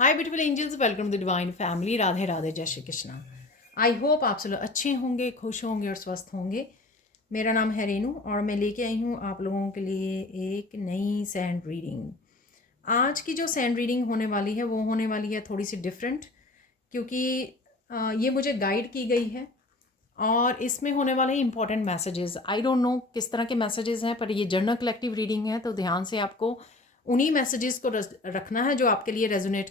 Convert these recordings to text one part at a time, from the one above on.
Hi beautiful angels, welcome to the divine family. Radhe Radhe, जय Shri Krishna. I hope आप सब लोग अच्छे होंगे, खुश होंगे और स्वस्थ होंगे। मेरा नाम है रेनू और मैं लेके आई हूँ आप लोगों के लिए एक नई सैंड रीडिंग। आज की जो सैंड रीडिंग होने वाली है वो होने वाली है थोड़ी सी डिफरेंट, क्योंकि ये मुझे गाइड की गई है और इसमें होने वाले important messages. I don't know किस तरह के मैसेजेस हैं, पर ये जर्नल कलेक्टिव रीडिंग है, तो ध्यान से आपको उन्हीं मैसेजेस को रखना है जो आपके लिए रेजोनेट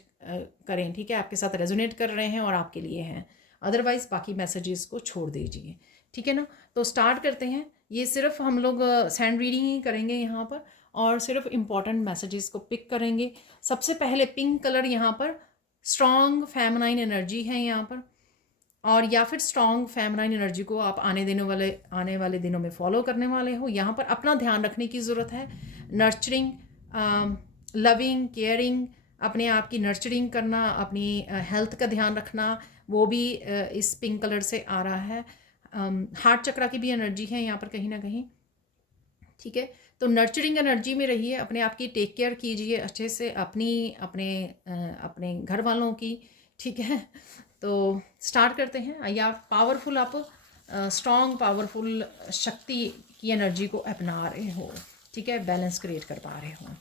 करें। ठीक है, आपके साथ रेजोनेट कर रहे हैं और आपके लिए हैं। अदरवाइज बाकी मैसेजेस को छोड़ दीजिए। ठीक है ना, तो स्टार्ट करते हैं। ये सिर्फ हम लोग सैंड रीडिंग ही करेंगे यहाँ पर और सिर्फ इम्पॉर्टेंट मैसेजेस को पिक करेंगे। सबसे पहले पिंक कलर यहाँ पर स्ट्रॉन्ग फेमिनाइन एनर्जी है यहाँ पर, और या फिर स्ट्रॉन्ग फेमिनाइन एनर्जी को आप आने वाले दिनों में फॉलो करने वाले हो। यहाँ पर अपना ध्यान रखने की ज़रूरत है। नर्चरिंग, लविंग, केयरिंग, अपने आप की नर्चरिंग करना, अपनी हेल्थ का ध्यान रखना, वो भी इस पिंक कलर से आ रहा है। हार्ट चक्रा की भी एनर्जी है यहाँ पर कहीं ना कहीं। ठीक है, तो नर्चरिंग एनर्जी में रहिए, अपने आप की टेक केयर कीजिए अच्छे से, अपनी अपने अपने घर वालों की। ठीक है, तो स्टार्ट करते हैं। या पावरफुल आप स्ट्रॉन्ग पावरफुल शक्ति की एनर्जी को अपना रहे हो। ठीक है, बैलेंस क्रिएट कर पा रहे हो।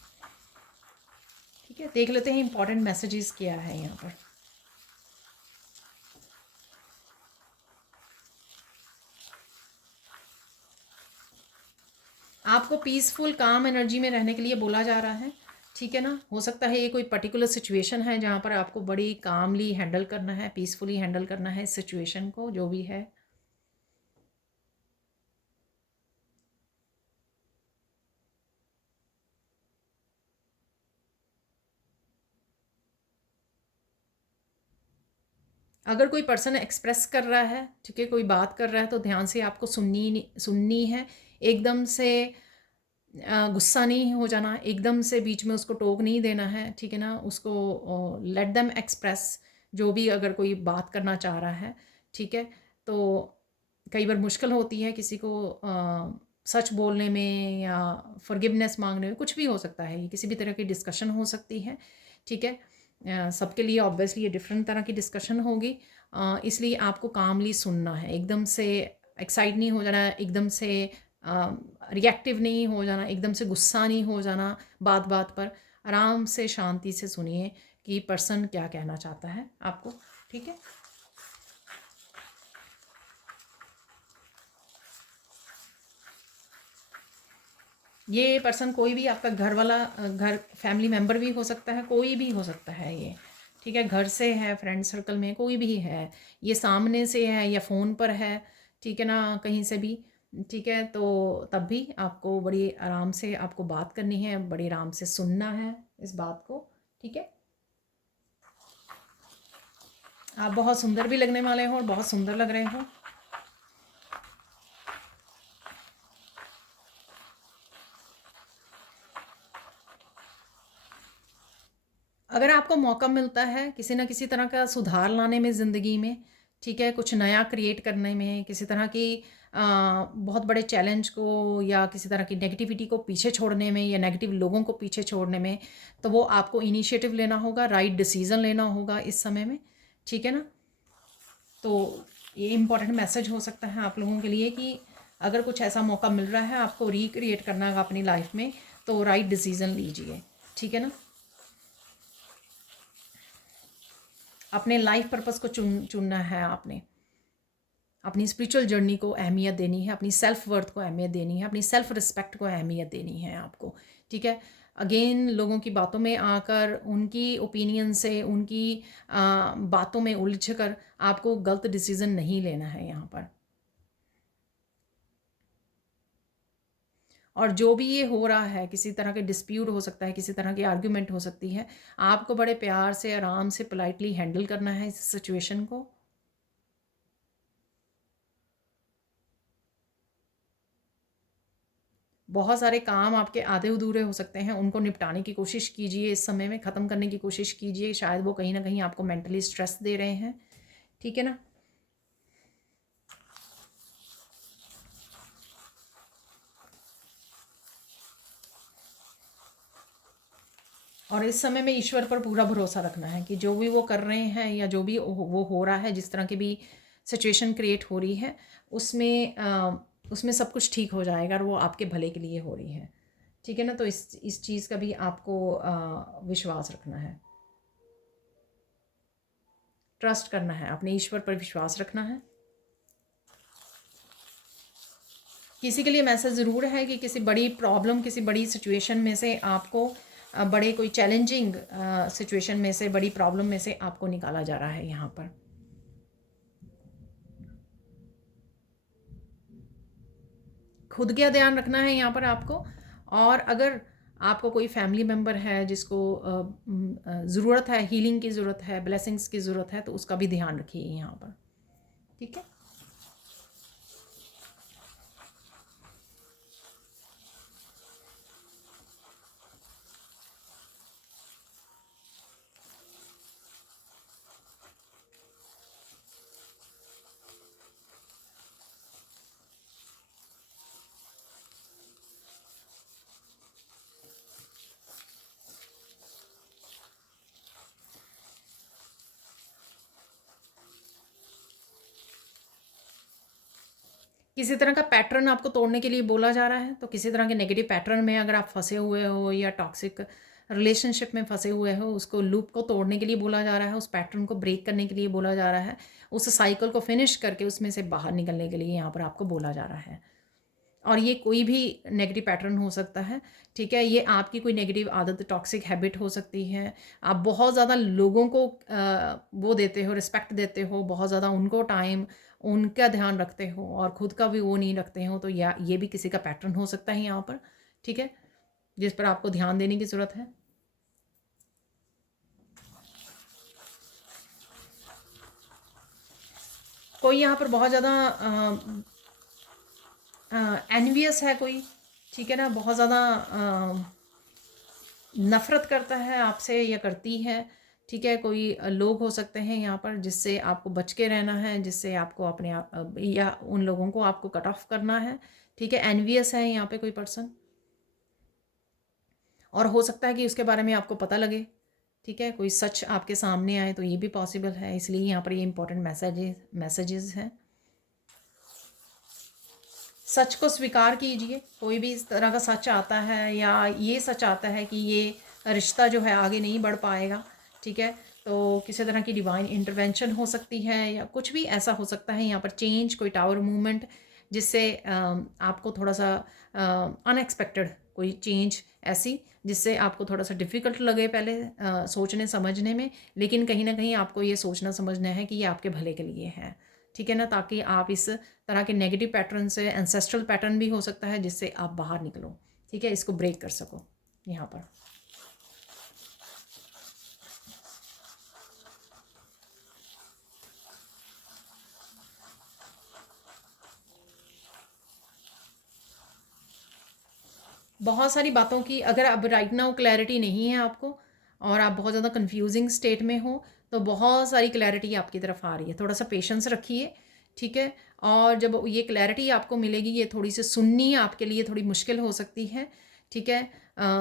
ठीक है, देख लेते हैं इंपॉर्टेंट मैसेजेस क्या है यहाँ पर। आपको पीसफुल काम एनर्जी में रहने के लिए बोला जा रहा है। ठीक है ना, हो सकता है ये कोई पर्टिकुलर सिचुएशन है जहाँ पर आपको बड़ी कामली हैंडल करना है, पीसफुली हैंडल करना है इस सिचुएशन को, जो भी है। अगर कोई पर्सन एक्सप्रेस कर रहा है, ठीक है, कोई बात कर रहा है, तो ध्यान से आपको सुननी है। एकदम से गुस्सा नहीं हो जाना, एकदम से बीच में उसको टोक नहीं देना है। ठीक है ना, उसको लेट देम एक्सप्रेस, जो भी अगर कोई बात करना चाह रहा है। ठीक है, तो कई बार मुश्किल होती है किसी को सच बोलने में या फॉरगिवनेस मांगने में, कुछ भी हो सकता है, ये किसी भी तरह की डिस्कशन हो सकती है। ठीक है, सबके लिए ऑब्वियसली ये डिफरेंट तरह की डिस्कशन होगी, इसलिए आपको कामली सुनना है। एकदम से एक्साइट नहीं हो जाना, एकदम से रिएक्टिव नहीं हो जाना, एकदम से गुस्सा नहीं हो जाना बात बात पर। आराम से शांति से सुनिए कि पर्सन क्या कहना चाहता है आपको। ठीक है, ये पर्सन कोई भी आपका घर वाला, घर फैमिली मेम्बर भी हो सकता है, कोई भी हो सकता है ये। ठीक है, घर से है, फ्रेंड सर्कल में कोई भी है, ये सामने से है या फ़ोन पर है। ठीक है ना, कहीं से भी। ठीक है, तो तब भी आपको बड़ी आराम से आपको बात करनी है, बड़ी आराम से सुनना है इस बात को। ठीक है, आप बहुत सुंदर भी लगने वाले हो और बहुत सुंदर लग रहे हो। अगर आपको मौका मिलता है किसी ना किसी तरह का सुधार लाने में ज़िंदगी में, ठीक है, कुछ नया क्रिएट करने में, किसी तरह की बहुत बड़े चैलेंज को या किसी तरह की नेगेटिविटी को पीछे छोड़ने में या नेगेटिव लोगों को पीछे छोड़ने में, तो वो आपको इनिशिएटिव लेना होगा, राइट डिसीज़न लेना होगा इस समय में। ठीक है ना, तो ये इम्पॉर्टेंट मैसेज हो सकता है आप लोगों के लिए कि अगर कुछ ऐसा मौका मिल रहा है आपको रिक्रिएट करना है अपनी लाइफ में, तो राइट डिसीज़न लीजिए। ठीक है ना, अपने लाइफ पर्पस को चुनना है आपने। अपनी स्पिरिचुअल जर्नी को अहमियत देनी है, अपनी सेल्फ वर्थ को अहमियत देनी है, अपनी सेल्फ रिस्पेक्ट को अहमियत देनी है आपको। ठीक है, अगेन लोगों की बातों में आकर, उनकी ओपिनियन से, उनकी बातों में उलझ कर आपको गलत डिसीज़न नहीं लेना है यहाँ पर। और जो भी ये हो रहा है, किसी तरह के डिस्प्यूट हो सकता है, किसी तरह की आर्ग्यूमेंट हो सकती है, आपको बड़े प्यार से, आराम से, पोलाइटली हैंडल करना है इस सिचुएशन को। बहुत सारे काम आपके आधे अधूरे हो सकते हैं, उनको निपटाने की कोशिश कीजिए, इस समय में ख़त्म करने की कोशिश कीजिए। शायद वो कहीं ना कहीं आपको मेंटली स्ट्रेस दे रहे हैं। ठीक है ना, और इस समय में ईश्वर पर पूरा भरोसा रखना है कि जो भी वो कर रहे हैं या जो भी वो हो रहा है, जिस तरह की भी सिचुएशन क्रिएट हो रही है, उसमें सब कुछ ठीक हो जाएगा और वो आपके भले के लिए हो रही है। ठीक है ना? तो इस चीज़ का भी आपको विश्वास रखना है, ट्रस्ट करना है, अपने ईश्वर पर विश्वास रखना है। किसी के लिए मैसेज ज़रूर है कि किसी बड़ी प्रॉब्लम, किसी बड़ी सिचुएशन में से आपको बड़े कोई चैलेंजिंग सिचुएशन में से, बड़ी प्रॉब्लम में से आपको निकाला जा रहा है यहाँ पर। खुद का ध्यान रखना है यहाँ पर आपको। और अगर आपको कोई फैमिली मेम्बर है जिसको ज़रूरत है, हीलिंग की ज़रूरत है, ब्लेसिंग्स की ज़रूरत है, तो उसका भी ध्यान रखिए यहाँ पर। ठीक है? किसी तरह का पैटर्न आपको तोड़ने के लिए बोला जा रहा है, तो किसी तरह के नेगेटिव पैटर्न में अगर आप फंसे हुए हो या टॉक्सिक रिलेशनशिप में फंसे हुए हो, उसको लूप को तोड़ने के लिए बोला जा रहा है, उस पैटर्न को ब्रेक करने के लिए बोला जा रहा है, उस साइकिल को फिनिश करके उसमें से बाहर निकलने के लिए यहाँ पर आपको बोला जा रहा है। और ये कोई भी नेगेटिव पैटर्न हो सकता है। ठीक है? ये आपकी कोई नेगेटिव आदत, टॉक्सिक हैबिट हो सकती है। आप बहुत ज़्यादा लोगों को वो देते हो, रिस्पेक्ट देते हो, बहुत ज़्यादा उनको टाइम, उनका ध्यान रखते हो और खुद का भी वो नहीं रखते हो, तो या ये भी किसी का पैटर्न हो सकता है यहाँ पर। ठीक है? जिस पर आपको ध्यान देने की ज़रूरत है। कोई यहाँ पर बहुत ज़्यादा एनवियस है कोई। ठीक है ना? बहुत ज़्यादा नफ़रत करता है आपसे या करती है। ठीक है? कोई लोग हो सकते हैं यहाँ पर जिससे आपको बच के रहना है, जिससे आपको अपने आप या उन लोगों को आपको कट ऑफ करना है। ठीक है? एनवियस है यहाँ पे कोई पर्सन, और हो सकता है कि उसके बारे में आपको पता लगे। ठीक है? कोई सच आपके सामने आए तो ये भी पॉसिबल है, इसलिए यहाँ पर ये इंपॉर्टेंट मैसेजेस हैं। सच को स्वीकार कीजिए। कोई भी इस तरह का सच आता है या ये सच आता है कि ये रिश्ता जो है आगे नहीं बढ़ पाएगा, ठीक है, तो किसी तरह की डिवाइन इंटरवेंशन हो सकती है या कुछ भी ऐसा हो सकता है यहाँ पर, चेंज, कोई टावर मूवमेंट, जिससे आपको थोड़ा सा अनएक्सपेक्टेड कोई चेंज ऐसी, जिससे आपको थोड़ा सा डिफ़िकल्ट लगे पहले सोचने समझने में, लेकिन कहीं ना कहीं आपको ये सोचना समझना है कि ये आपके भले के लिए है। ठीक है ना? ताकि आप इस तरह के नेगेटिव पैटर्न से, एंसेस्ट्रल पैटर्न भी हो सकता है जिससे आप बाहर निकलो। ठीक है? इसको ब्रेक कर सको यहाँ पर। बहुत सारी बातों की अगर अब राइट नाउ क्लैरिटी नहीं है आपको और आप बहुत ज़्यादा कंफ्यूजिंग स्टेट में हो, तो बहुत सारी क्लैरिटी आपकी तरफ आ रही है। थोड़ा सा पेशेंस रखिए। ठीक है? और जब ये क्लैरिटी आपको मिलेगी, ये थोड़ी सी सुननी आपके लिए थोड़ी मुश्किल हो सकती है। ठीक है?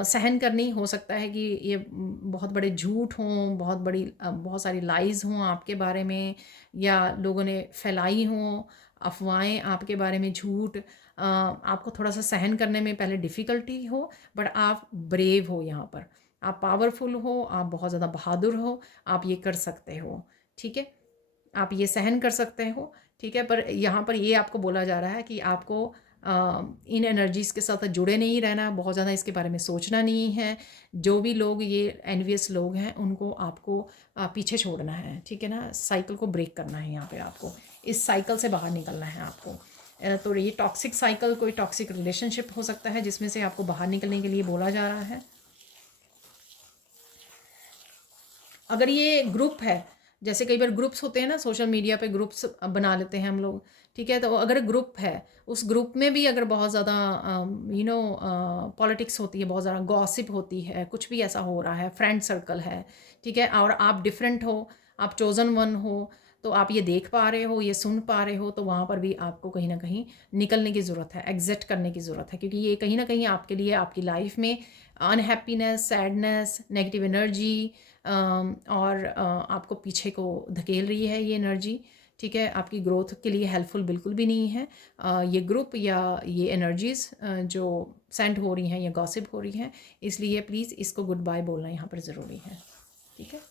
सहन करनी, हो सकता है कि ये बहुत बड़े झूठ हों, बहुत सारी लाइज़ हों आपके बारे में, या लोगों ने फैलाई हों अफवाहें आपके बारे में, झूठ। आपको थोड़ा सा सहन करने में पहले डिफ़िकल्टी हो, बट आप ब्रेव हो यहाँ पर, आप पावरफुल हो, आप बहुत ज़्यादा बहादुर हो, आप ये कर सकते हो। ठीक है? आप ये सहन कर सकते हो। ठीक है? पर यहाँ पर ये आपको बोला जा रहा है कि आपको इन एनर्जीज़ के साथ जुड़े नहीं रहना, बहुत ज़्यादा इसके बारे में सोचना नहीं है। जो भी लोग ये एनवियस लोग हैं, उनको आपको पीछे छोड़ना है। ठीक है ना? साइकिल को ब्रेक करना है यहाँ पे आपको, इस साइकिल से बाहर निकलना है आपको। तो ये टॉक्सिक साइकिल, कोई टॉक्सिक रिलेशनशिप हो सकता है जिसमें से आपको बाहर निकलने के लिए बोला जा रहा है। अगर ये ग्रुप है, जैसे कई बार ग्रुप्स होते हैं ना, सोशल मीडिया पे ग्रुप्स बना लेते हैं हम लोग। ठीक है? तो अगर ग्रुप है, उस ग्रुप में भी अगर बहुत ज़्यादा पॉलिटिक्स होती है, बहुत ज़्यादा गॉसिप होती है, कुछ भी ऐसा हो रहा है, फ्रेंड सर्कल है, ठीक है, और आप डिफरेंट हो, आप चोज़न वन हो, तो आप ये देख पा रहे हो, ये सुन पा रहे हो, तो वहाँ पर भी आपको कहीं ना कहीं निकलने की ज़रूरत है, एग्जिट करने की ज़रूरत है, क्योंकि ये कहीं ना कहीं आपके लिए आपकी लाइफ में अनहैप्पीनेस, सैडनेस, नेगेटिव एनर्जी और आपको पीछे को धकेल रही है ये एनर्जी। ठीक है, आपकी ग्रोथ के लिए हेल्पफुल बिल्कुल भी नहीं है। ये ग्रुप या ये एनर्जीज़ जो सेंड हो रही हैं या गॉसिप हो रही हैं, इसलिए प्लीज़ इसको गुड बाय बोलना यहाँ पर ज़रूरी है। ठीक है,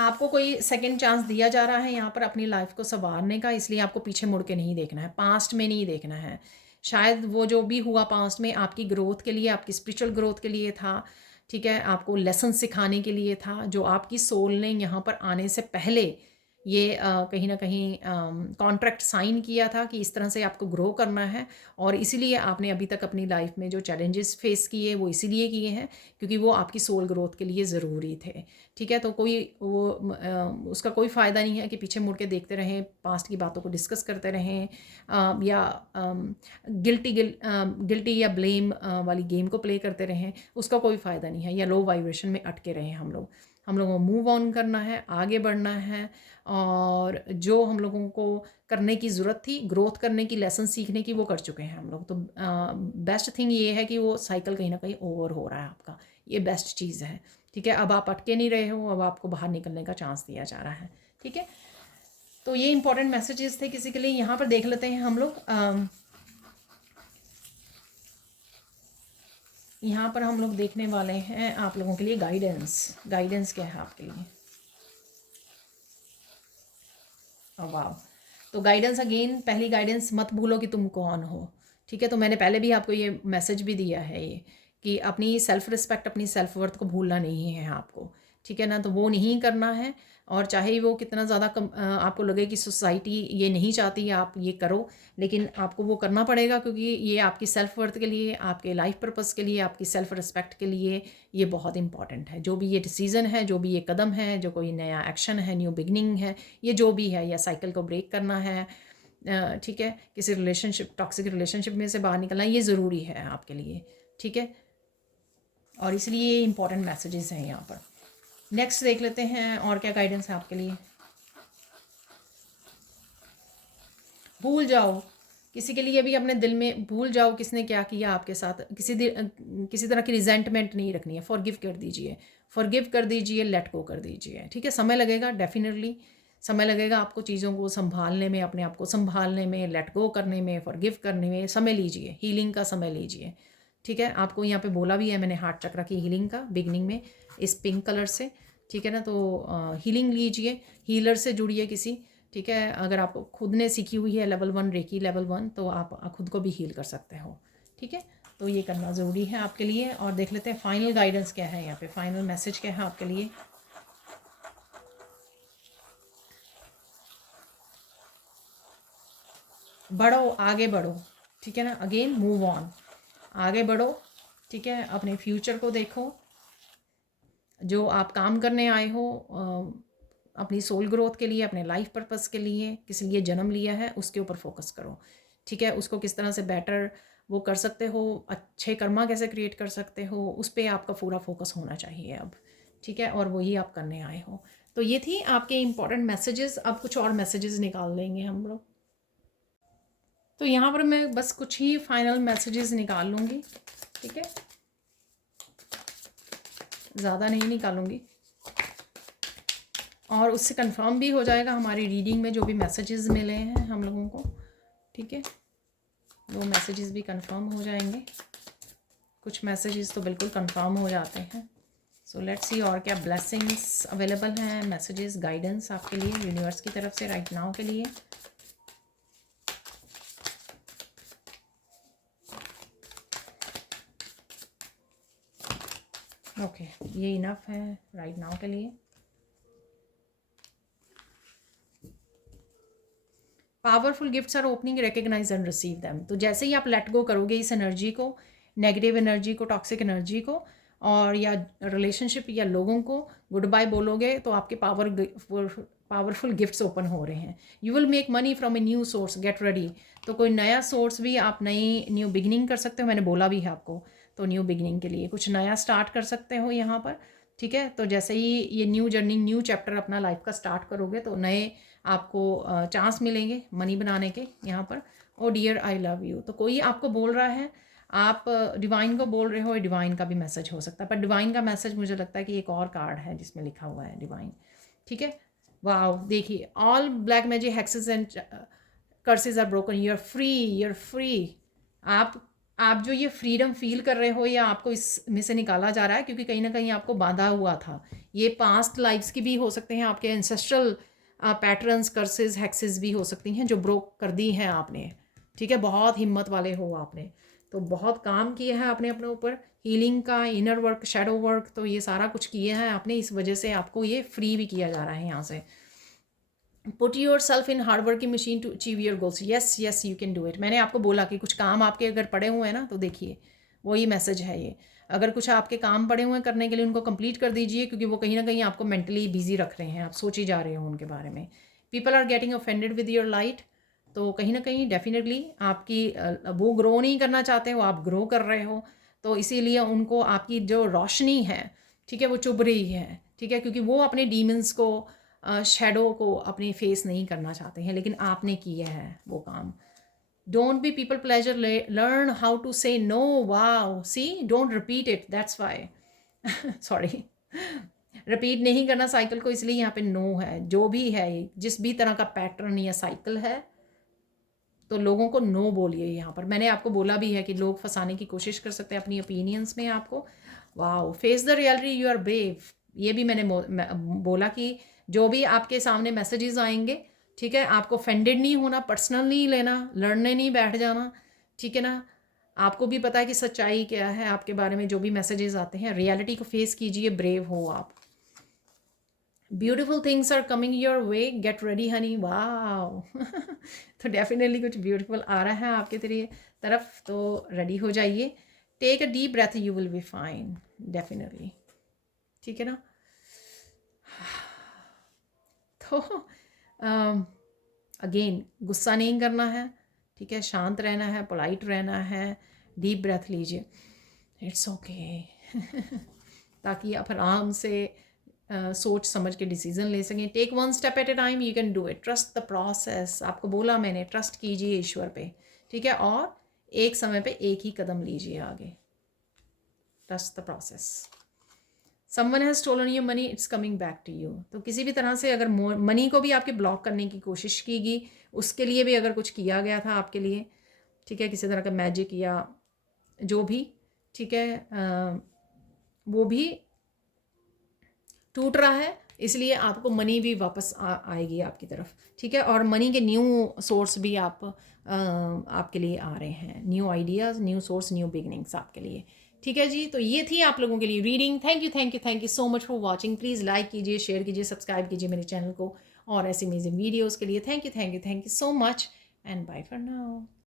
आपको कोई सेकंड चांस दिया जा रहा है यहाँ पर अपनी लाइफ को संवारने का, इसलिए आपको पीछे मुड़ के नहीं देखना है, पास्ट में नहीं देखना है। शायद वो जो भी हुआ पास्ट में आपकी ग्रोथ के लिए, आपकी स्पिरिचुअल ग्रोथ के लिए था। ठीक है, आपको लेसन सिखाने के लिए था, जो आपकी सोल ने यहाँ पर आने से पहले ये कहीं ना कहीं कॉन्ट्रैक्ट साइन किया था कि इस तरह से आपको ग्रो करना है। और इसीलिए आपने अभी तक अपनी लाइफ में जो चैलेंजेस फेस किए वो इसीलिए किए हैं क्योंकि वो आपकी सोल ग्रोथ के लिए ज़रूरी थे। ठीक है, तो कोई वो उसका कोई फ़ायदा नहीं है कि पीछे मुड़ के देखते रहें, पास्ट की बातों को डिस्कस करते रहें, या गिल्टी या ब्लेम वाली गेम को प्ले करते रहें, उसका कोई फ़ायदा नहीं है, या लो वाइब्रेशन में अटके रहें। हम लोगों को मूव ऑन करना है, आगे बढ़ना है, और जो हम लोगों को करने की ज़रूरत थी, ग्रोथ करने की, लेसन सीखने की, वो कर चुके हैं हम लोग। तो बेस्ट थिंग ये है कि वो साइकिल कहीं ना कहीं ओवर हो रहा है आपका, ये बेस्ट चीज़ है। ठीक है, अब आप अटके नहीं रहे हो, अब आपको बाहर निकलने का चांस दिया जा रहा है। ठीक है, तो ये इंपॉर्टेंट मैसेजेस थे किसी के लिए। यहाँ पर देख लेते हैं हम लोग, यहाँ पर हम लोग देखने वाले हैं आप लोगों के लिए गाइडेंस क्या है आपके लिए। वाह, तो गाइडेंस अगेन, पहली गाइडेंस, मत भूलो कि तुम कौन हो। ठीक है, तो मैंने पहले भी आपको ये मैसेज भी दिया है ये कि अपनी सेल्फ रिस्पेक्ट, अपनी सेल्फ वर्थ को भूलना नहीं है आपको। ठीक है ना, तो वो नहीं करना है। और चाहे वो कितना ज़्यादा आपको लगे कि सोसाइटी ये नहीं चाहती आप ये करो, लेकिन आपको वो करना पड़ेगा, क्योंकि ये आपकी सेल्फ वर्थ के लिए, आपके लाइफ पर्पस के लिए, आपकी सेल्फ रिस्पेक्ट के लिए ये बहुत इंपॉर्टेंट है। जो भी ये डिसीज़न है, जो भी ये कदम है, जो कोई नया एक्शन है, न्यू बिगनिंग है, ये जो भी है, या साइकिल को ब्रेक करना है, ठीक है, किसी रिलेशनशिप, टॉक्सिक रिलेशनशिप में से बाहर निकलना, ये ज़रूरी है आपके लिए। ठीक है, और इसलिए ये इंपॉर्टेंट मैसेजेस हैं यहाँ पर। नेक्स्ट देख लेते हैं और क्या गाइडेंस है आपके लिए। भूल जाओ, किसी के लिए भी अपने दिल में भूल जाओ किसने क्या किया आपके साथ, किसी तरह की रिजेंटमेंट नहीं रखनी है। फॉरगिव कर दीजिए, फॉरगिव कर दीजिए, लेट गो कर दीजिए। ठीक है, समय लगेगा, डेफिनेटली समय लगेगा आपको चीज़ों को संभालने में, अपने आप को संभालने में, लेट गो करने में, फॉरगिव करने में समय लीजिए, हीलिंग का समय लीजिए। ठीक है, आपको यहाँ पे बोला भी है मैंने हार्ट चक्र की हीलिंग का बिगनिंग में, इस पिंक कलर से। ठीक है ना, तो हीलिंग लीजिए, हीलर से जुड़िए किसी। ठीक है, अगर आप खुद ने सीखी हुई है लेवल 1 रेकी लेवल 1, तो आप खुद को भी हील कर सकते हो। ठीक है, तो ये करना ज़रूरी है आपके लिए। और देख लेते हैं फाइनल गाइडेंस क्या है यहाँ पे, फाइनल मैसेज क्या है आपके लिए। बढ़ो, आगे बढ़ो। ठीक है ना, अगेन मूव ऑन, आगे बढ़ो। ठीक है, अपने फ्यूचर को देखो, जो आप काम करने आए हो अपनी सोल ग्रोथ के लिए, अपने लाइफ पर्पस के लिए, किस लिए जन्म लिया है, उसके ऊपर फोकस करो। ठीक है, उसको किस तरह से बेटर वो कर सकते हो, अच्छे कर्मा कैसे क्रिएट कर सकते हो, उस पर आपका पूरा फोकस होना चाहिए अब। ठीक है, और वही आप करने आए हो। तो ये थी आपके इंपॉर्टेंट मैसेजेस। अब कुछ और मैसेजेस निकाल लेंगे हम लोग। तो यहाँ पर मैं बस कुछ ही फाइनल मैसेजेस निकाल लूँगी। ठीक है, ज़्यादा नहीं निकालूंगी, और उससे कंफर्म भी हो जाएगा हमारी रीडिंग में जो भी मैसेजेस मिले हैं हम लोगों को। ठीक है, वो मैसेजेस भी कंफर्म हो जाएंगे, कुछ मैसेजेस तो बिल्कुल कंफर्म हो जाते हैं। सो लेट्स सी और क्या ब्लेसिंग्स अवेलेबल हैं, मैसेजेस, गाइडेंस आपके लिए यूनिवर्स की तरफ से राइट नाउ के लिए। ओके, ये इनफ है राइट नाउ के लिए। Powerful gifts are opening, recognise and receive them. तो जैसे ही आप लेट गो करोगे इस एनर्जी को, नेगेटिव एनर्जी को, टॉक्सिक एनर्जी को, और या रिलेशनशिप या लोगों को गुड बाय बोलोगे तो आपके पावरफुल गिफ्ट्स ओपन हो रहे हैं। You will make money from a new source, get ready. तो कोई नया सोर्स भी आप नई न्यू बिगिनिंग कर सकते हो, मैंने बोला भी है आपको। तो न्यू बिगिनिंग के लिए कुछ नया स्टार्ट कर सकते हो यहाँ पर, ठीक है। तो जैसे ही ये न्यू जर्नी, न्यू चैप्टर अपना लाइफ का स्टार्ट करोगे तो नए आपको चांस मिलेंगे मनी बनाने के यहाँ पर। ओ डियर आई लव यू, तो कोई आपको बोल रहा है, आप डिवाइन को बोल रहे हो, डिवाइन का भी मैसेज हो सकता है। पर डिवाइन का मैसेज मुझे लगता है कि एक और कार्ड है जिसमें लिखा हुआ है डिवाइन, ठीक है। वाओ, देखिए, all black magic hexes and curses are broken, you are free, you are free. आप जो ये फ्रीडम फील कर रहे हो, या आपको इसमें से निकाला जा रहा है, क्योंकि कहीं ना कहीं आपको बांधा हुआ था। ये पास्ट लाइफ्स की भी हो सकते हैं, आपके एंसेस्ट्रल पैटर्न्स, कर्सेस, हेक्सेस भी हो सकती हैं जो ब्रोक कर दी हैं आपने, ठीक है। बहुत हिम्मत वाले हो आपने, तो बहुत काम किया है आपने अपने ऊपर, हीलिंग का, इनर वर्क, शैडो वर्क, तो ये सारा कुछ किया है आपने। इस वजह से आपको ये फ्री भी किया जा रहा है यहाँ से। Put yourself in hard working machine to achieve your goals, yes yes you can do it. मैंने आपको बोला कि कुछ काम आपके अगर पड़े हुए हैं ना, तो देखिए वही मैसेज है ये। अगर कुछ आपके काम पड़े हुए हैं करने के लिए, उनको कंप्लीट कर दीजिए, क्योंकि वो कहीं ना कहीं आपको मेंटली बिजी रख रहे हैं, आप सोची जा रहे हो उनके बारे में। People are getting offended with your light, तो कहीं ना कहीं डेफिनेटली आपकी वो ग्रो नहीं करना चाहते हो, आप ग्रो कर रहे हो, तो इसीलिए उनको आपकी जो रोशनी है, ठीक है, वो चुभ रही है, ठीक है, क्योंकि वो अपने डीमंस को, शैडो को अपनी फेस नहीं करना चाहते हैं, लेकिन आपने किया है वो काम। Don't be people pleaser, learn how to say no. Wow, see, don't repeat it, that's why sorry, repeat नहीं करना साइकिल को, इसलिए यहाँ पे नो है। जो भी है, जिस भी तरह का पैटर्न या साइकिल है, तो लोगों को नो बोलिए यहाँ पर। मैंने आपको बोला भी है कि लोग फंसाने की कोशिश कर सकते हैं अपनी ओपिनियंस में आपको। Wow, face the reality, you are brave. ये भी मैंने बोला कि जो भी आपके सामने मैसेजेस आएंगे, ठीक है, आपको ऑफेंडेड नहीं होना, पर्सनल नहीं लेना, लड़ने नहीं बैठ जाना, ठीक है ना। आपको भी पता है कि सच्चाई क्या है आपके बारे में, जो भी मैसेजेस आते हैं, रियलिटी को फेस कीजिए, ब्रेव हो आप। Beautiful things are coming your way, get ready honey. Wow तो डेफिनेटली कुछ ब्यूटिफुल आ रहा है आपके तेरी तरफ, तो रेडी हो जाइए। Take a deep breath, you will be fine, definitely, ठीक है ना। तो अगेन गुस्सा नहीं करना है, ठीक है, शांत रहना है, पोलाइट रहना है, डीप ब्रेथ लीजिए, इट्स ओके ताकि आप आराम से सोच समझ के डिसीजन ले सकें। Take one step at a time, you can do it, trust the process. आपको बोला मैंने, ट्रस्ट कीजिए ईश्वर पे, ठीक है, और एक समय पे एक ही कदम लीजिए आगे, trust the process. Someone has stolen your money, it's coming back to you. तो किसी भी तरह से अगर मनी को भी आपके ब्लॉक करने की कोशिश की गई, उसके लिए भी अगर कुछ किया गया था आपके लिए, ठीक है, किसी तरह का मैजिक या जो भी, ठीक है, वो भी टूट रहा है, इसलिए आपको मनी भी वापस आएगी आपकी तरफ, ठीक है। और मनी के न्यू सोर्स भी आपके लिए आ रहे हैं, new ideas, new source, new beginnings आपके लिए, ठीक है जी। तो ये थी आप लोगों के लिए reading. Thank you thank you thank you so much for watching. Please like कीजिए, शेयर कीजिए, सब्सक्राइब कीजिए मेरे चैनल को, और ऐसे अमेजिंग वीडियोज़ के लिए thank you so much, and bye for now.